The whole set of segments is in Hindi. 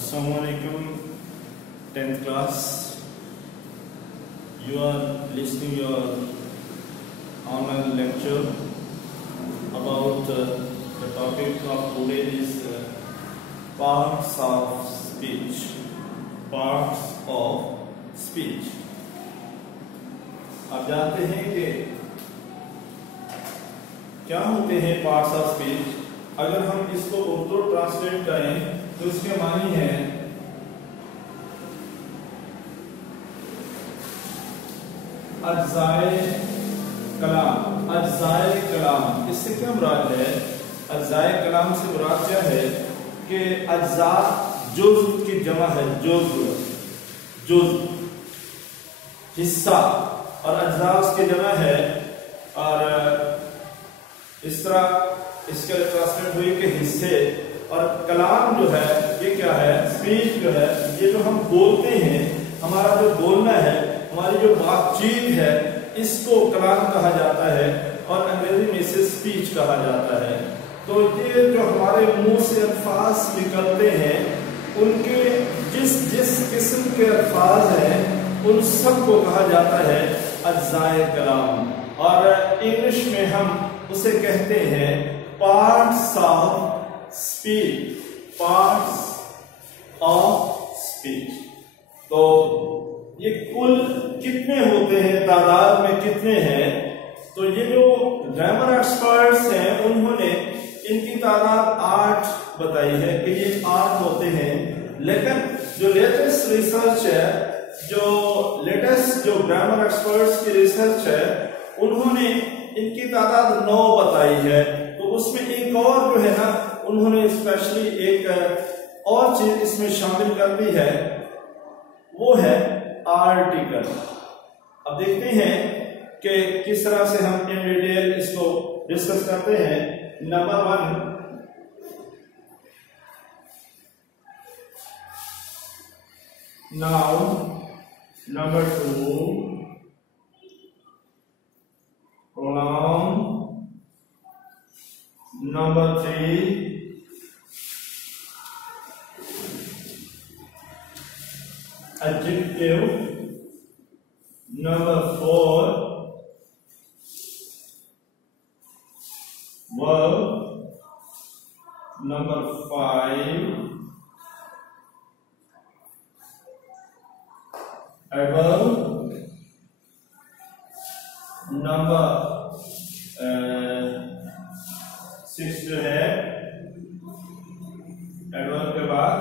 Assalamualaikum 10th class. You are listening your online lecture about the topic of today is parts of speech. Parts of speech. आप जानते हैं कि क्या होते हैं पार्ट्स ऑफ स्पीच? अगर हम इसको उर्दू ट्रांसलेट करें तो इसके मानी है अज्जाए कलाम। अज्जाए कलाम इससे क्या मुराद है? अज्जाए कलाम से मुराद क्या है कि अज्जा जुज़ की जमा है, जुज़ हिस्सा, और अज्जा उसकी जमा है। और इस तरह इसके ट्रांसलेट हुई कि हिस्से, और कलाम जो है ये क्या है? स्पीच जो है ये जो हम बोलते हैं, हमारा जो बोलना है, हमारी जो बातचीत है, इसको कलाम कहा जाता है और अंग्रेजी में इसे स्पीच कहा जाता है। तो ये जो हमारे मुंह से अल्फाज निकलते हैं, उनके जिस जिस किस्म के अल्फाज हैं उन सब को कहा जाता है अज्जाए कलाम, और इंग्लिश में हम उसे कहते हैं parts of speech. Parts of speech. तो ये कुल कितने होते हैं, तादाद में कितने हैं? तो ये जो ग्रामर एक्सपर्ट्स हैं उन्होंने इनकी तादाद 8 बताई है कि ये 8 होते हैं। लेकिन जो लेटेस्ट रिसर्च है, जो ग्रामर एक्सपर्ट्स की रिसर्च है, उन्होंने इनकी तादाद 9 बताई है। तो उसमें एक और जो है ना, उन्होंने स्पेशली एक और चीज इसमें शामिल कर दी है, वो है आर्टिकल। अब देखते हैं कि किस तरह से हम इन डिटेल इसको डिस्कस करते हैं। Number 1, noun. Number 2, pronoun. Number 3, adjective. Number 4, verb. Number 5, adverb. Number 6 जो है एडवर्ब के बाद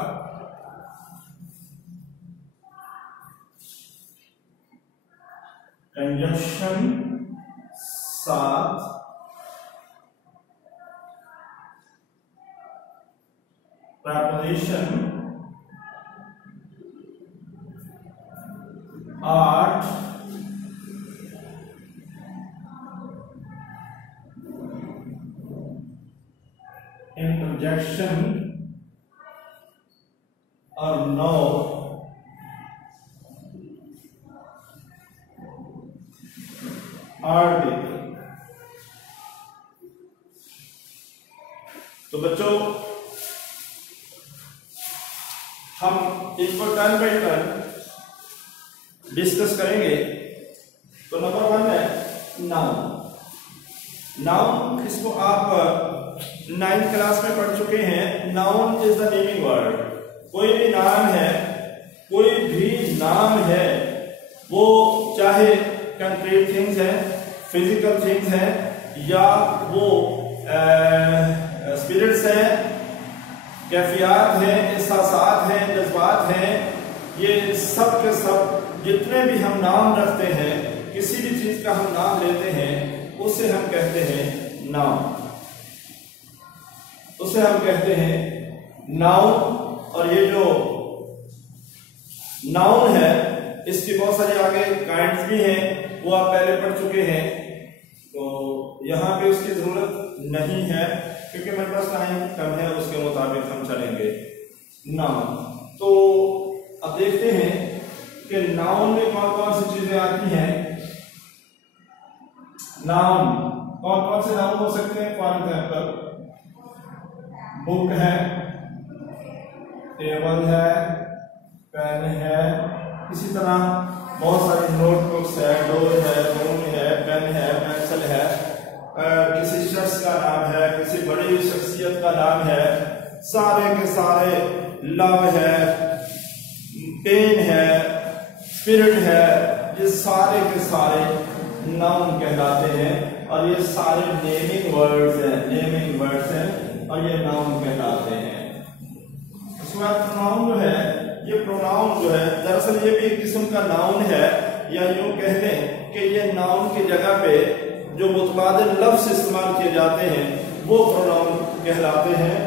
कंजंक्शन 7, प्रीपोजिशन 8, इंटरजेक्शन और 9 आर्टिकल। तो बच्चों, हम इनको टर्न बाय टर्न डिस्कस करेंगे। तो नंबर 1 है नाउन। नाउन इसको आप 9th क्लास में पढ़ चुके हैं। Noun is the naming word. कोई भी नाम है, कोई भी नाम है, वो चाहे कंक्रीट थिंग्स है, फिजिकल थिंग्स है, या वो स्पिरिट्स है, कैफियत है, एहसासात हैं, जज्बात हैं, ये सब के सब जितने भी हम नाम रखते हैं, किसी भी चीज का हम नाम लेते हैं, उसे हम कहते हैं नाउन। उसे हम कहते हैं नाउन। और ये जो नाउन है, इसकी बहुत सारी आगे काइंड्स भी हैं, वो आप पहले पढ़ चुके हैं, तो यहां पे उसकी जरूरत नहीं है क्योंकि मेरे पास टाइम कम है, उसके मुताबिक हम चलेंगे। नाउन, तो अब देखते हैं कि नाउन में कौन कौन सी चीजें आती हैं। नाउन कौन कौन से नाउन हो सकते हैं? फॉर एग्जाम्पल बुक है, टेबल है, पेन है, इसी तरह बहुत सारी नोटबुक्स है, डोर है, फोन है, पेन है, पेंसिल है, किसी शख्स का नाम है, किसी बड़ी शख्सियत का नाम है, सारे के सारे लव है, पेन है, स्पिरिट है, ये सारे के सारे नाउन कहलाते हैं और ये सारे नेमिंग वर्ड्स हैं और ये नाउन कहलाते हैं। उसके बाद प्रोनाउन जो है, ये प्रोनाउन जो है दरअसल ये भी एक किस्म का नाउन है, या यूं कह लें कि ये नाउन की जगह पे जो मुतबादिल लफ्ज इस्तेमाल किए जाते हैं वो प्रोनाउन कहलाते हैं।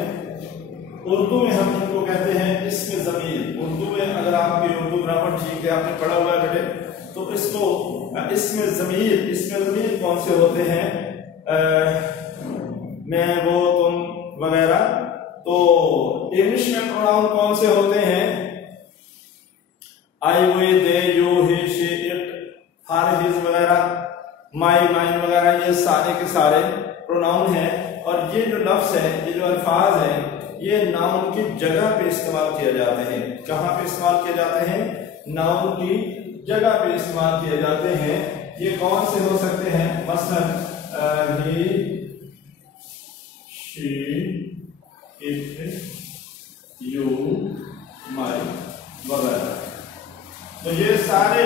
उर्दू में हम इनको कहते हैं इस्म ज़मीर। उर्दू में अगर आपकी उर्दू ग्रामर ठीक है, आपने पढ़ा हुआ है बेटे, तो इसको इस्म ज़मीर कौन से होते हैं? मैं, वो, तुम वगैरह। तो इंग्लिश में प्रोनाउन कौन से होते हैं? I, we, they, you, he, she, it, her, his वगैरह, माई, माइन वगैरह, ये सारे के सारे प्रोनाउन हैं। और ये जो लफ्ज है, ये जो अल्फाज हैं, ये नाउन की जगह पे इस्तेमाल किए जाते हैं। कहाँ पे इस्तेमाल किए जाते हैं? नाउन की जगह पे इस्तेमाल किए जाते हैं। ये कौन से हो सकते हैं? मसलन ही, शी, इट, यू, माई वगैरह। तो ये सारे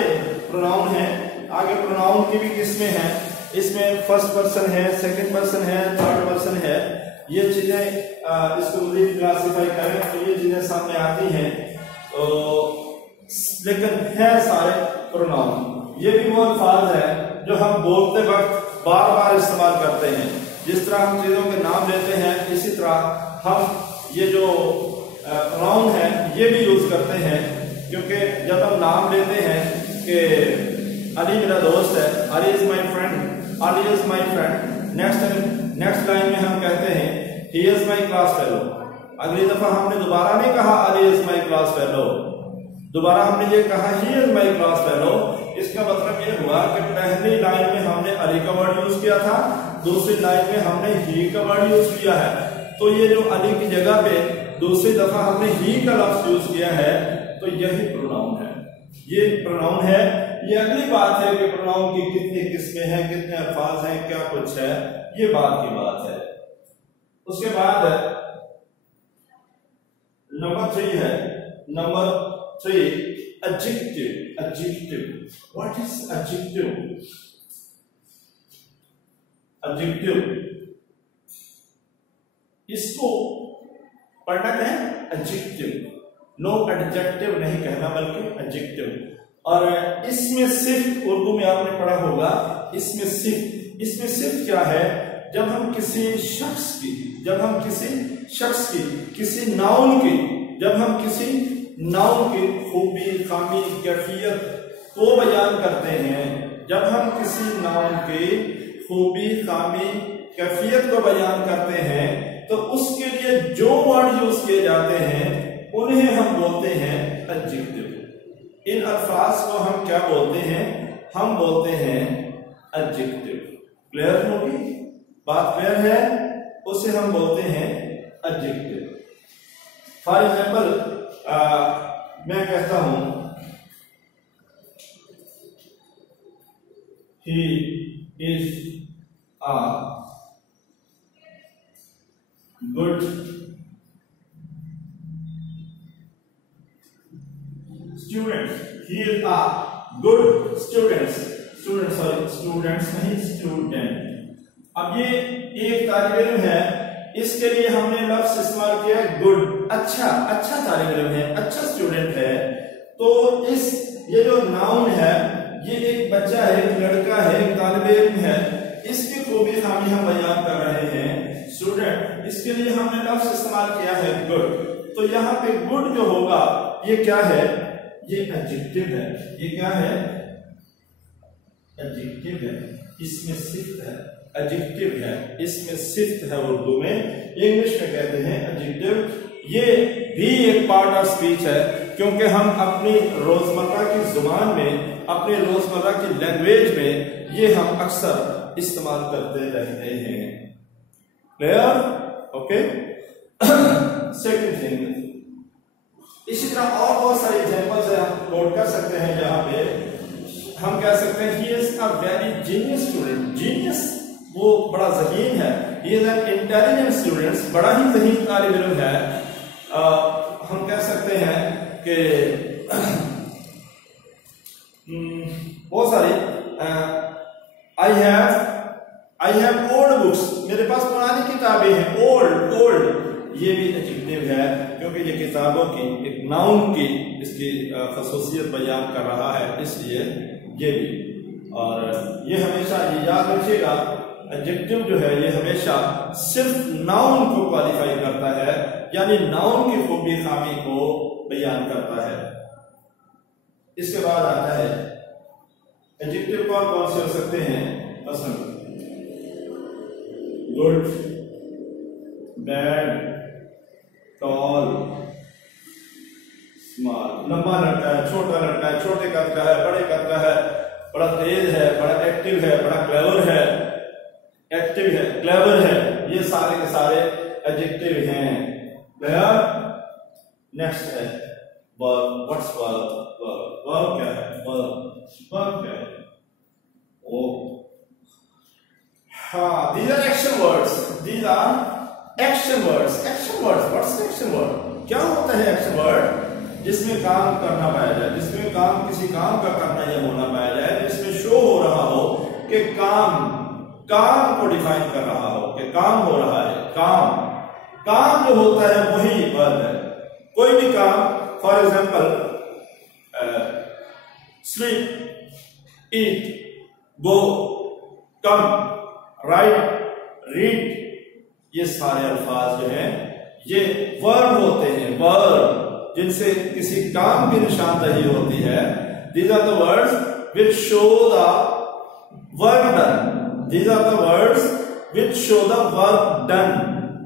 प्रोनाउन हैं। आगे प्रोनाउन की भी किस्में हैं। इसमें फर्स्ट पर्सन है, सेकंड पर्सन है, थर्ड पर्सन है। ये चीजें इसको मज़ीद क्लासिफाई करें तो ये चीजें सामने आती हैं। तो लेकिन है सारे प्रोनाउन। ये भी वो अल्फाज है जो हम बोलते वक्त बार बार इस्तेमाल करते हैं। जिस तरह हम चीजों के नाम लेते हैं, इसी तरह हम ये जो प्रोनाउन है ये भी यूज करते हैं। क्योंकि जब हम नाम लेते हैं कि अली मेरा दोस्त है, Ali is my friend, Ali is my friend, next line में हम कहते हैं he is my class fellow. अगली दफा हमने दोबारा नहीं कहा Ali is my class fellow, दोबारा हमने ये कहा he is my class fellow. इसका मतलब ये हुआ कि पहली लाइन में हमने अली का वर्ड यूज किया था, दूसरी लाइन में हमने ही का वर्ड यूज किया है। तो ये जो अली की जगह पे दूसरी दफा हमने ही का लफ्ज यूज किया है, तो यही प्रोनाउन है। ये प्रोनाउन है। ये अगली बात है कि प्रोनाउन की कितनी किस्में हैं, कितने अल्फाज हैं, क्या कुछ है, ये बात की बात है। उसके बाद नंबर 3 है। Number 3 adjective. What is adjective? Adjective इसको पढ़ना क्या है? एडजेक्टिव। नो एडजेक्टिव नहीं कहना, बल्कि एडजेक्टिव। और इसमें सिर्फ, उर्दू में आपने पढ़ा होगा, इसमें सिर्फ क्या है? जब हम किसी शख्स की, किसी नाउन की खूबी, खामी, कैफियत को बयान करते हैं, जब हम किसी नाउन की खूबी, खामी, कैफियत को बयान करते हैं, तो उसके लिए जो वर्ड यूज किए जाते हैं उन्हें हम बोलते हैं एडजेक्टिव। इन अल्फाज को हम क्या बोलते हैं? हम बोलते हैं एडजेक्टिव। क्लियर होगी बात? क्लियर है? उसे हम बोलते हैं एडजेक्टिव। फॉर एग्जाम्पल मैं कहता हूं he is a good student. He is a good students नहीं, स्टूडेंट। अब ये एक तालिब इल्म है, इसके लिए हमने लफ्ज इस्तेमाल किया है गुड, अच्छा तालिब इल्म है, अच्छा स्टूडेंट है। तो ये जो नाउन है, ये एक बच्चा है, एक लड़का है, एक तालिब इल्म है, इसकी खूबी खामी हम बयान कर रहे हैं स्टूडेंट। इसके लिए हमने लफ्ज इस्तेमाल किया है गुड। तो यहाँ पे गुड जो होगा ये क्या है? ये एडजेक्टिव है। ये क्या है? एडजेक्टिव है। इसमें सिफ्त है, एडजेक्टिव है, इसमें सिफ्त है। उर्दू में, इंग्लिश में कहते हैं एडजेक्टिव। ये भी एक पार्ट ऑफ स्पीच है, क्योंकि हम अपनी रोजमर्रा की जुबान में, अपने रोजमर्रा की लैंग्वेज में ये हम अक्सर इस्तेमाल करते रहते हैं। क्लियर? ओके। सेकंड थिंग, इसी तरह और बहुत सारे एग्जांपल्स हम नोट कर सकते हैं जहां पे हम कह सकते हैं he is a very genius student. Genius वो बड़ा ज़हीन है, he is an intelligent student, बड़ा ही ज़हीन तालिब इल्म है। हम कह सकते हैं कि बहुत सारी आई हैव ओल्ड बुक्स, मेरे पास पुरानी किताबें हैं। ओल्ड ये भी एडजेक्टिव है क्योंकि ये किताबों की एक नाउन की इसकी खसूसियत बयान कर रहा है, इसलिए ये भी। और ये हमेशा ये याद रखिएगा, एडजेक्टिव जो है ये हमेशा सिर्फ नाउन को क्वालिफाई करता है, यानी नाउन की खूबी खामी को बयान करता है। इसके बाद आता है एडजेक्टिव कौन कौन से हो सकते हैं। मसलन गुड, बैड, टॉल, स्मॉल, लंबा लड़का है, छोटा लड़का है, छोटे कद का है, बड़े कद का है, बड़ा तेज है, बड़ा एक्टिव है, बड़ा क्लेवर है, एक्टिव है, क्लेवर है, ये सारे के सारे एडजेक्टिव हैं। नेक्स्ट है वर्ब। What's verb? वर्ब क्या है? वर्ब क्या है? ओ हाँ, these are action words. These are action words. Action words. What's the action word? क्या होता है action word? जिसमें काम करना पाया जाए, जिसमें काम किसी काम का करना या होना पाया जाए, जिसमें शो हो रहा हो कि काम को डिफाइन कर रहा हो कि काम हो रहा है। काम जो होता है वही वर्ब है। कोई भी काम, for example sleep, eat, go, come, right, read, ये सारे अल्फाज जो हैं ये वर्ब होते हैं। वर्ब जिनसे किसी काम की निशानदही होती है। These are the words which show the work done. These are the words which show the work done.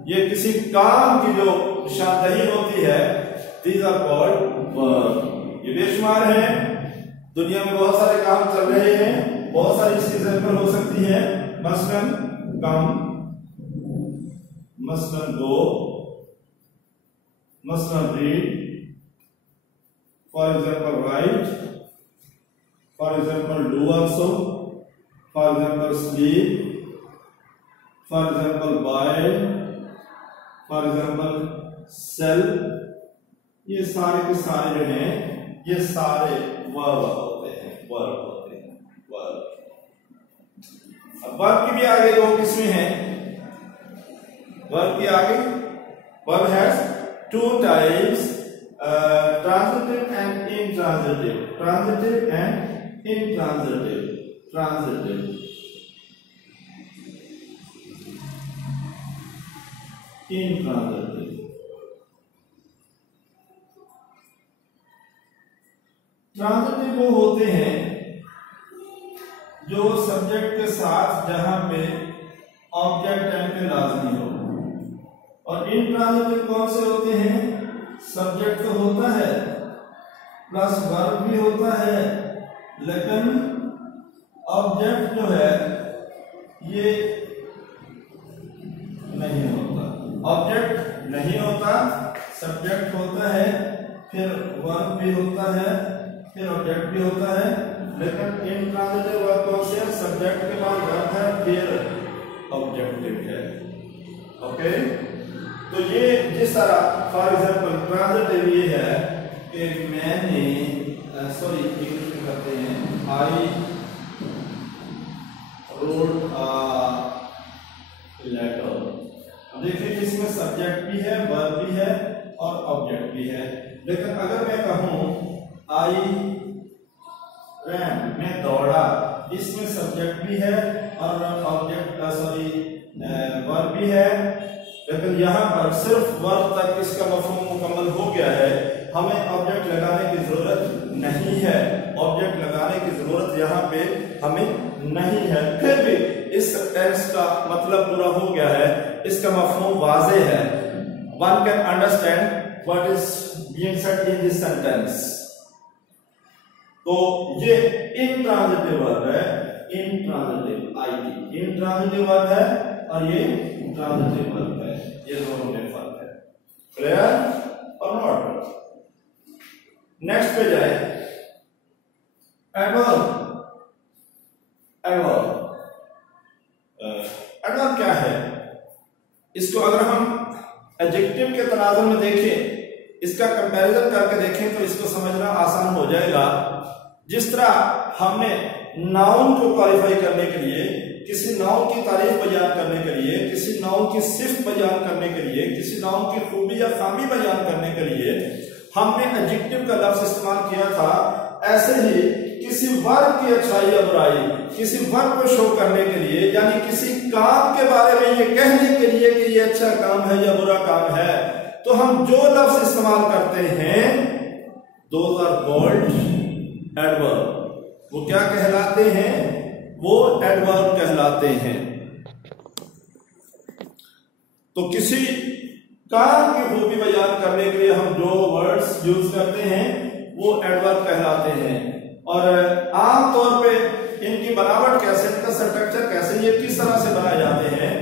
ये किसी काम की जो निशानदही होती है, these are called verb. ये बेशुमार हैं, दुनिया में बहुत सारे काम चल रहे हैं, बहुत सारी इसकी एग्जाम्पल हो सकती है। मसलन कम, मसलन गो, मसलन read, for example write, for example do also, for example sleep, for example buy, for example sell, ये सारे के सारे जो हैं ये सारे वर्ब होते हैं। वर्ब। अब वर्ब की भी आगे दो किस्में हैं। वर्ब की आगे verb has two types, transitive and intransitive. Transitive and intransitive. Transitive. Intransitive. Transitive वो होते हैं जो सब्जेक्ट के साथ जहां पे ऑब्जेक्ट एंड पे लाजमी हो, और इंट्रांजिटिव कौन से होते हैं? सब्जेक्ट तो होता है प्लस वर्ब भी होता है, लेकिन ऑब्जेक्ट जो है ये नहीं होता। ऑब्जेक्ट नहीं होता, सब्जेक्ट होता है, फिर वर्ब भी होता है, फिर ऑब्जेक्ट भी होता है। लेकिन इंट्रांजिटिव वर्ब कौन से? सब्जेक्ट के बाद वर्ब है, फिर ऑब्जेक्टिव है। ओके, तो ये जिस तरह फॉर एग्जाम्पल ट्रांजिटिव ये है कि मैंने इंग्लिश में करते हैं, आई रोट अ लेटर। अब देखिए इसमें सब्जेक्ट भी है, वर्ब भी है और ऑब्जेक्ट भी है। लेकिन अगर मैं कहूं आई रैन, मैं दौड़ा, इसमें सब्जेक्ट भी है और ऑब्जेक्ट वर्ब भी है। लेकिन यहाँ पर सिर्फ वर्ब तक इसका मफहूम मुकम्मल हो गया है, हमें ऑब्जेक्ट लगाने की जरूरत नहीं है। ऑब्जेक्ट लगाने की जरूरत यहाँ पे हमें नहीं है। फिर भी इस टेंस का मतलब पूरा हो गया है, इसका मफहूम वाज़े है। One can understand what is being said in this sentence. तो ये इंट्रांजिटिव वर्ब है, इंट्रांजिटिव आईटी इंट्रांजिटिव वर्ब है और ये ट्रांजिटिव वर्ब है। ये दोनों में फर्क है। क्लियर और नॉट? नेक्स्ट पे जाए, एडवर्ब। एडवर्ब एडवर्ब क्या है? इसको अगर हम एडजेक्टिव के तनाजुर में देखें, इसका कंपैरिजन करके देखें तो इसको समझना आसान हो जाएगा। जिस तरह हमने नाउन को क्वालिफाई करने के लिए, किसी नाउन की तारीफ बयान करने के लिए, किसी नाउन की सिफ्त बयान करने के लिए, किसी नाउन की खूबी या खामी बयान करने के लिए हमने एडजेक्टिव का लफ्ज इस्तेमाल किया था, ऐसे ही किसी वर्ब की अच्छाई या बुराई, किसी वर्ब को शो करने के लिए, यानी किसी काम के बारे में ये कहने के लिए कि ये अच्छा काम है या बुरा काम है, तो हम जो लफ्ज इस्तेमाल करते हैं दोज आर कॉल्ड एडवर्ब। वो क्या कहलाते हैं? वो एडवर्ब कहलाते हैं। तो किसी काम की खूबी बयान करने के लिए हम जो वर्ड्स यूज करते हैं वो एडवर्ब कहलाते हैं। और आमतौर पे इनकी बनावट कैसे, इनका स्ट्रक्चर कैसे, ये किस तरह से बनाए जाते हैं,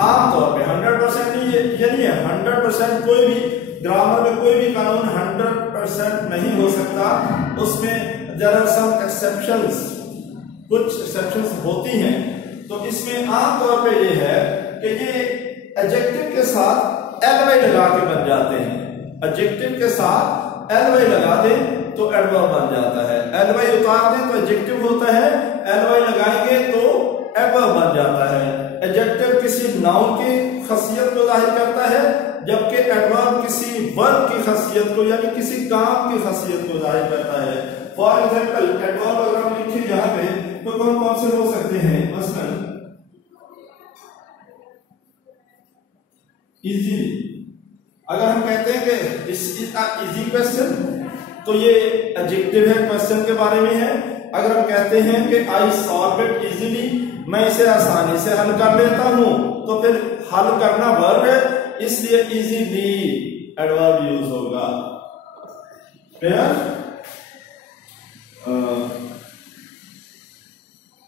आमतौर पे 100% नहीं, ये नहीं है 100%। कोई भी ग्रामर में कोई भी कानून 100% नहीं हो सकता, उसमें देयर आर सम एक्सेप्शंस, कुछ एक्सेप्शंस होती हैं। तो इसमें आमतौर पे ये है कि ये एडजेक्टिव के साथ एलवाई लगा के बन जाते हैं। एडजेक्टिव के साथ एलवाई लगा दें तो एडवर्ब बन जाता है, एलवाई उतार दें तो एडजेक्टिव होता है, एलवाई लगाएंगे तो एडवर्ब बन जाता है। एडजेक्टिव किसी नाउन की खासियत को जाहिर करता है, जबकि एडवर्ब किसी वर्ब की खासियत को, यानी किसी काम की खासियत को जाहिर करता है। फॉर एग्जाम्पल एडवर्ब अगर हम लिखे यहाँ पे तो कौन कौन से हो सकते हैं? मसलन इजी। अगर हम कहते हैं कि इजी क्वेश्चन, तो ये एडजेक्टिव है, क्वेश्चन के बारे में है। अगर हम कहते हैं कि आई सॉल्व इट इजीली, मैं इसे आसानी से हल कर लेता हूं, तो फिर हल करना वर्ब है, इसलिए इजीली एडवर्ब यूज होगा। क्लियर?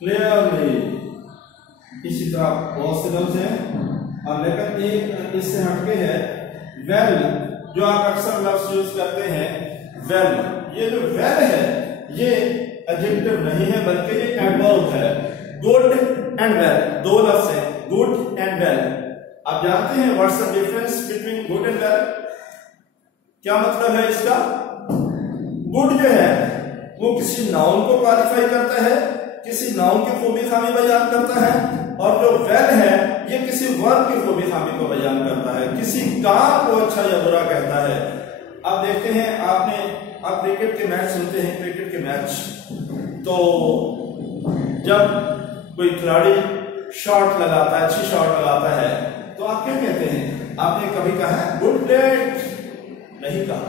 क्लियरली। इसी तरह बहुत से लफ्ज हैं, लेकिन एक इससे हटके है वेल, जो आप अक्सर लफ्ज यूज करते हैं वेल। ये जो वेल है ये एडजेक्टिव नहीं है बल्कि ये एडवर्ब है। गुड एंड वेल दो लफ्ज हैं, गुड एंड वेल। आप जानते हैं what's the difference between good and well? क्या मतलब है इसका? गुड जो है वो किसी नाउन को क्वालिफाई करता है, किसी नाउन की खूबी खामी बयान करता है, और जो वेल है ये किसी वर्ब की खूबी खामी को बयान करता है, किसी काम को अच्छा या बुरा कहता है। अब देखते हैं, आप क्रिकेट के मैच सुनते हैं, क्रिकेट के मैच, तो जब कोई खिलाड़ी शॉट लगाता है, अच्छी शॉट लगाता है, तो आप क्या कहते हैं? आपने कभी कहा है गुड प्लेड? नहीं कहा,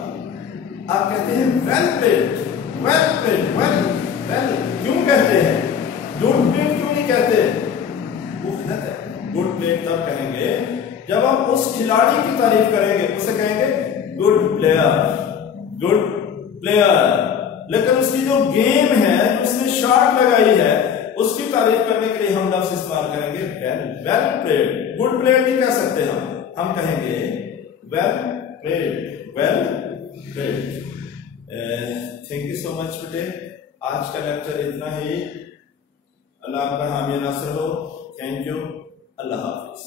आप कहते हैं well played, well played, well well. क्यों कहते हैं? गुड प्लेड क्यों नहीं कहते? वो गलत है। गुड प्लेड तब कहेंगे जब आप उस खिलाड़ी की तारीफ करेंगे, उसे कहेंगे गुड प्लेयर, गुड प्लेयर। लेकिन उसकी जो गेम है, उसने शॉट लगाई है, उसकी तारीफ करने के लिए हम लफ्ज इस्तेमाल करेंगे well, well played. Good player नहीं कह सकते हम कहेंगे well played, well played. Thank you so much बेटे, आज का लेक्चर इतना ही। अल्लाह आपका हामी नासर हो। Thank you, Allah Hafiz.